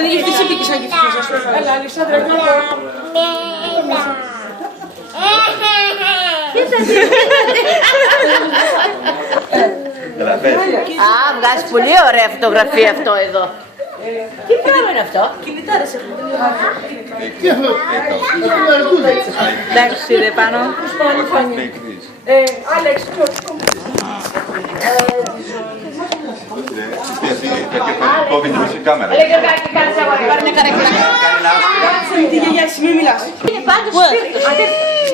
Θα είναι γευτή τσίπη και σαν γευτή σας. Έλα, Αλεξάνδρα, έλα. Βγάζει πολύ ωραία φωτογραφία αυτό εδώ. Τι πράγμα είναι αυτό? Κινητάρες έχουμε. Εντάξει, ρε πάνω. Άλεξ, Κόβει την κάμερα. Πάρε μια καρέκλα. κάτσε με τη γιαγιά εσύ, μην μιλάς. Είναι πάντως σπίρτος.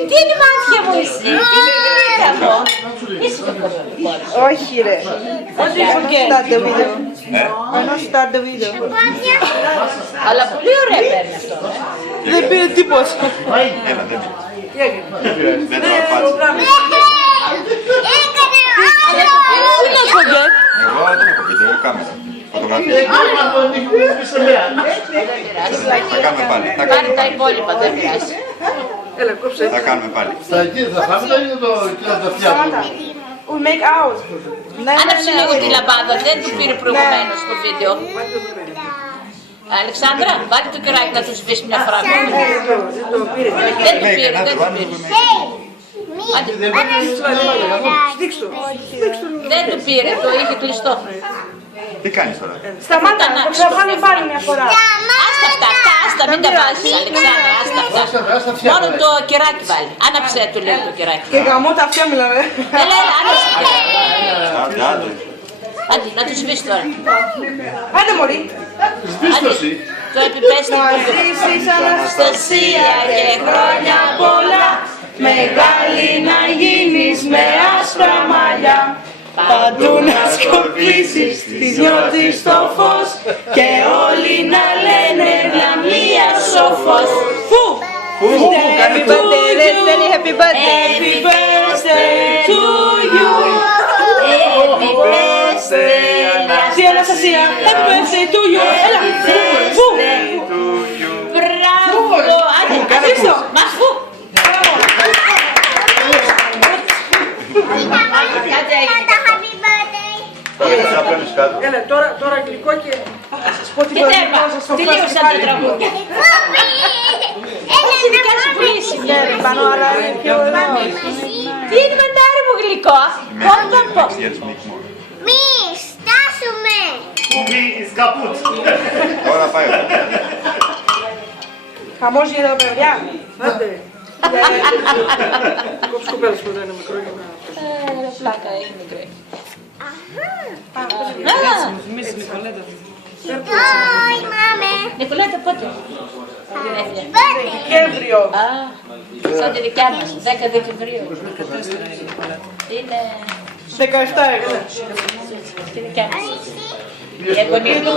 Τι είναι μάτια μου εσύ? Τι είναι γυναίκα μου? Είσαι το κομμάτι. Όχι ρε. Start the video. Why not start the video? Αλλά πολύ ωραία παίρνει αυτό. Δεν πήρε τίποτα. Έλα, δεν πειράζει. Δεν το απάντησε. Πού να φορget? Εγώ δεν έχω βίντεο, κάμερα. Φωτογραφία. Θα κάνουμε πάλι. Πάρε τα υπόλοιπα, δεν πειράζει. Έλα, κόψε. Θα κάνουμε πάλι. Θα φάμε το ίδιο το αυτιά του. We'll make out. Άναψε λίγο τη λαμπάδα, δεν του πήρε προηγουμένως το βίντεο. Αλεξάνδρα, βάλει το κεράκι να του σβήσει μια φορά. Δεν του πήρε, δεν του πήρε. Δεν του πήρε, το είχε κλειστό. Τι κάνεις τώρα? Σταμάτα, το ξαναβάλω πάλι μια φορά. Άστα αυτά, άστα, μην τα βάζεις Αλεξάνδρα, άστα αυτά. Μόνο το κεράκι βάλει, άναψε του λίγο το κεράκι. Και γαμώ τα αυτιά μιλάμε. Έλα, άναψε το κεράκι. Άντε. Άντε, να του σβήσει τώρα. Άντε μωρή. Σβήστοση. Το επιπέστη Να του. ζήσεις Αναστασία και χρόνια πολλά. Μεγάλη να γίνεις με άσπρα μαλλιά. Παντού να σκορπίσεις, τις νιώθεις το φως. Και όλοι να λένε να μία σοφός. Φου! Happy birthday, let's tell you happy birthday. Happy birthday to you. Happy birthday, Αναστασία. Happy birthday to you. Έλα, φου! Μπράβο, άντε, Αφήστε το. μας φου. Κάτσε, Θα παίρνεις κάτω. Έλα, τώρα γλυκό και θα σας πω τι και τέρμα, τελείωσαν τα τραγούδια. Όχι, δικά σου που είσαι. Ναι, ρε πάνω, αλλά είναι πιο ωραίο. Τι είναι μαντάρι μου γλυκό. Πόρτα πω. Μη, στάσουμε! Τώρα πάει. χαμός για τα παιδιά. Άντε. Κόψει κοπέλας που δεν είναι μικρό για να... Πλάκα, έχει μικρή. Oi, μάμε! Νικολέτα πότε? Γενέθλια. Δεκέμβριο. Α, σαν τη δικιά μας, 10 Δεκεμβρίου. Είναι 17 εγώ. τη δικιά μας. Η εγγονή του.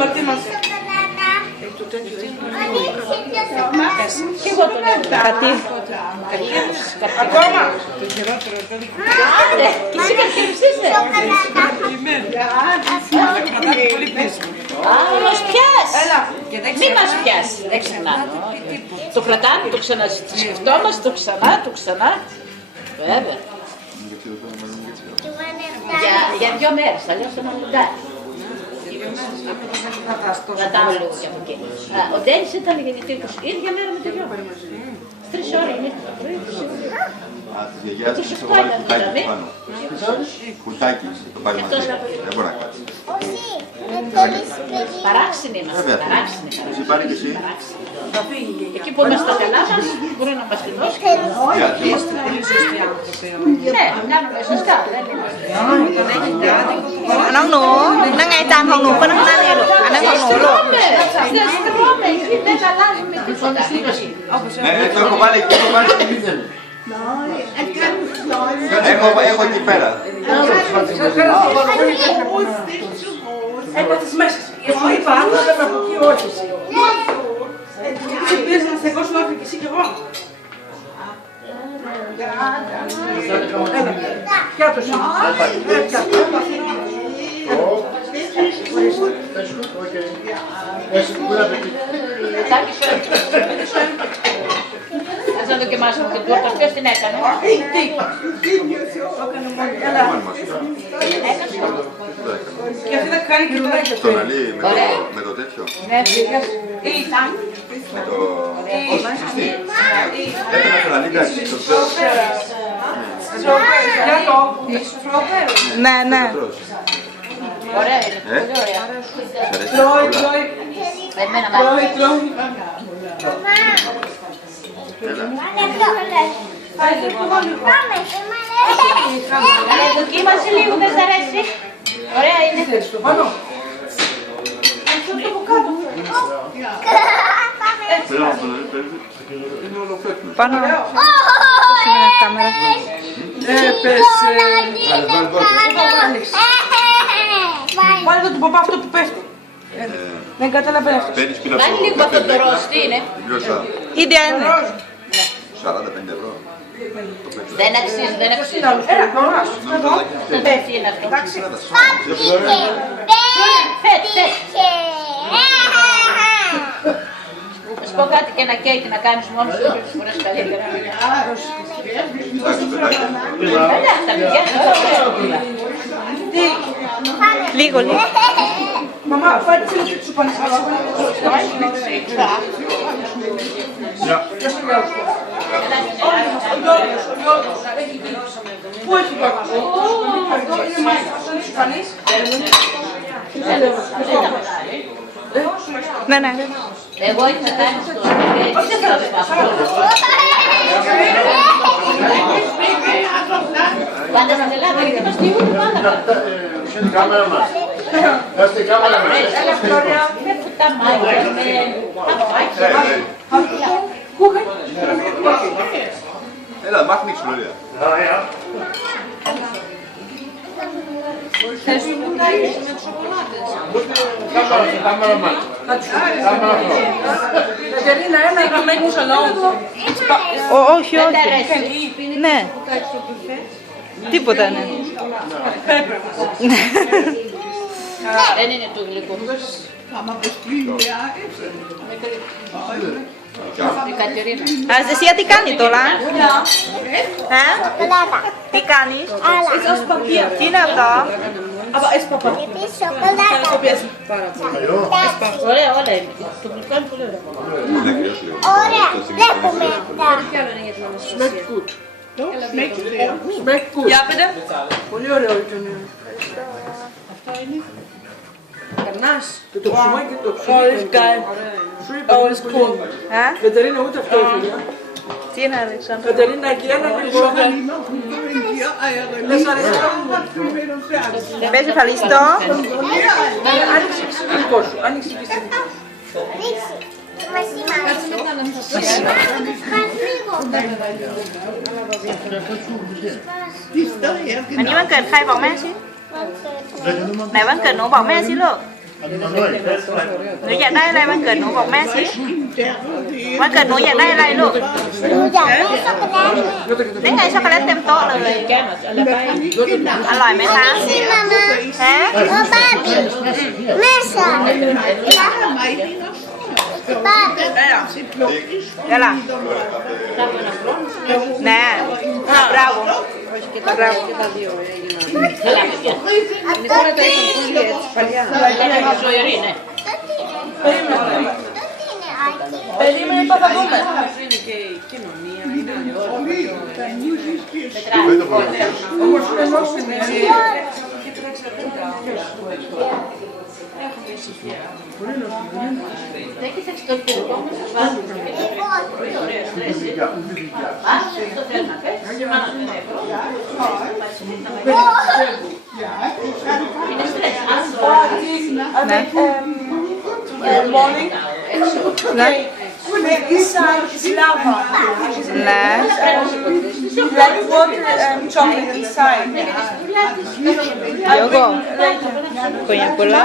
Και εγώ τον έχω. Ακόμα. Άντε, και εσύ καρκίνος είσαι. Α, μας πιάσει. Μη μας πιάσει, δεν ξεχνάμε. Το κρατάμε, το ξανασκεφτόμαστε, το ξανά. Βέβαια. Για 2 μέρες, αλλιώς θα μαλλοντάει. Κρατάμε λίγο και από εκεί. Ο Ντένις ήταν γεννητήρικος, ίδια μέρα με το γιο. 3 ώρες νύχτα το πρωί. Α, της γιαγιάς της έχω βάλει κουτάκι πάνω. Κουτάκι, το πάρει μαζί. Δεν μπορεί να κάτσει. Παράξενοι είμαστε, Βέβαια. παράξενοι. Εσύ πάρει και εσύ. Εκεί που είμαστε καλά μας, μπορεί να μας φιλώσει. Για, δεν είμαστε. Ναι, κάνουμε σωστά, δεν είμαστε. Nóng nổ, nó ngay tam phòng nổ, con nó tan này rồi, nó phòng nổ rồi. Στρώμε, εκεί δεν αλλάζουμε τίποτα. Ναι, το έχω βάλει εκεί, έχω βάλει. Έχω εκεί πέρα. Έπαθες μέσα. Και σου είπα, αν δεν από εκεί όχι. Και πήρες να στεγώσουν όρθιο και εσύ κι εγώ. Έλα, πιάτο σου. Τάκη σου Ας να δοκιμάσουμε την τούρτα, ποιος την έκανε? Και αυτή θα κάνει και το δάκρυο. Τον αλή με το τέτοιο. Ναι, Με το... Συστή. Έπαιρνα τον Αλίγκαξη, το ξέρω. Ναι, ναι. Ωραία είναι, πολύ ωραία. Εμένα μ' αρέσει. Αλλά δοκίμασε λίγο, δεν σ' αρέσει. Ωραία είναι. Είναι ολοφέτος. Πάνω. Σε μια κάμερα. Βάλε το του παπά αυτό που πέφτει. Δεν καταλαβαίνω αυτό. Παίρνεις πίνα Κάνει λίγο αυτό το ροζ, τι είναι. γλώσσα. Ίδια είναι. 40-50 ευρώ. Δεν αξίζει, δεν αξίζει. Τι είναι αυτό. Θα σου πω κάτι και ένα κέικ να κάνεις μόνος σου και φορές καλύτερα. Εντάξει, παιδάκια. Εντάξει, τα παιδιά τώρα. Λίγο, λίγο. Μαμά, φάει τη σελίδα σου πάνε. Πού έχει πάει? Αυτό είναι μάλιστα. Αυτό είναι σου κανείς. Ναι, ναι. Εγώ είχα κάνει στο σπίτι. Πάντα στην Ελλάδα, γιατί μας διούν πάντα. Στην κάμερα μας. Στην κάμερα μας. Με φουταμάκια, με παπάκια. Έλα, μάχ niks Gloria. Κάμερα μας. Κατερίνα, ένα γραμμένο σαλόν. Όχι, όχι. Ναι. Τίποτα, ναι. Δεν είναι του γλυκού. Η Κατερίνα. Αναστασία, τι κάνει τώρα? Τι κάνεις? Τι είναι αυτό? Ωραία, όλα είναι. Το γλυκό είναι πολύ ωραίο. Ωραία, βλέπουμε τα. Για πέντε. Πολύ ωραίο ήταν. Περνάς και το ψωμάκι και το ψωμάκι. Όλες κάνει. Όλες cool. Κατερίνα, ούτε αυτό έφυγε. Τι είναι, Αλεξάνδρα? Κατερίνα, και ένα και κόβε. Δεν σ' αρέσει. Πες ευχαριστώ. Άνοιξε και εσύ δικό σου. Άνοιξε και εσύ δικό σου. Anh ấy vẫn cần khai vào mẹ chứ. Này vẫn cần nấu vào mẹ chứ lộ. Nếu dạng đây này vẫn cần nấu vào mẹ chứ. Vẫn cần nấu dạng đây này lộ. Đến ngày chocolate tem tốt rồi. Ăn loại mấy tháng? Hả? Đây là. Nè. Bravo. Bravo. Ζωηρή, ναι. Περίμενε, το θα δούμε. Όμως είναι στην Δεν κοίταξε το κυρικό μου, σας βάζω το κυρικό. Πολύ ωραίο, στρες. Άσε το θέλουμε, πες. Μάνα του ευρώ. Είναι στρες. Ναι. morning. Ναι. Inside is lava. Ναι. Black water and chocolate inside. Γιώργο. Κονιά πολλά.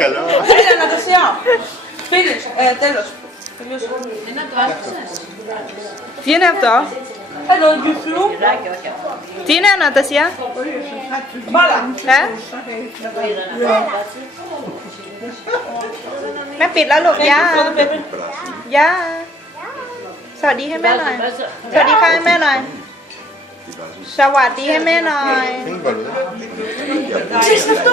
Καλά. Έλα, Αναστασία. Finish. Τέλος. Ένα το άφησες. Τι είναι αυτό? Hello, you flew? Τι είναι, Αναστασία? Μπάλα. Mẹปิดแล้วลูกย่าย่าสวัสดีให้แม่หน่อย สวัสดีค่ะให้แม่หน่อย สวัสดีให้แม่หน่อย Δεν είναι καλό,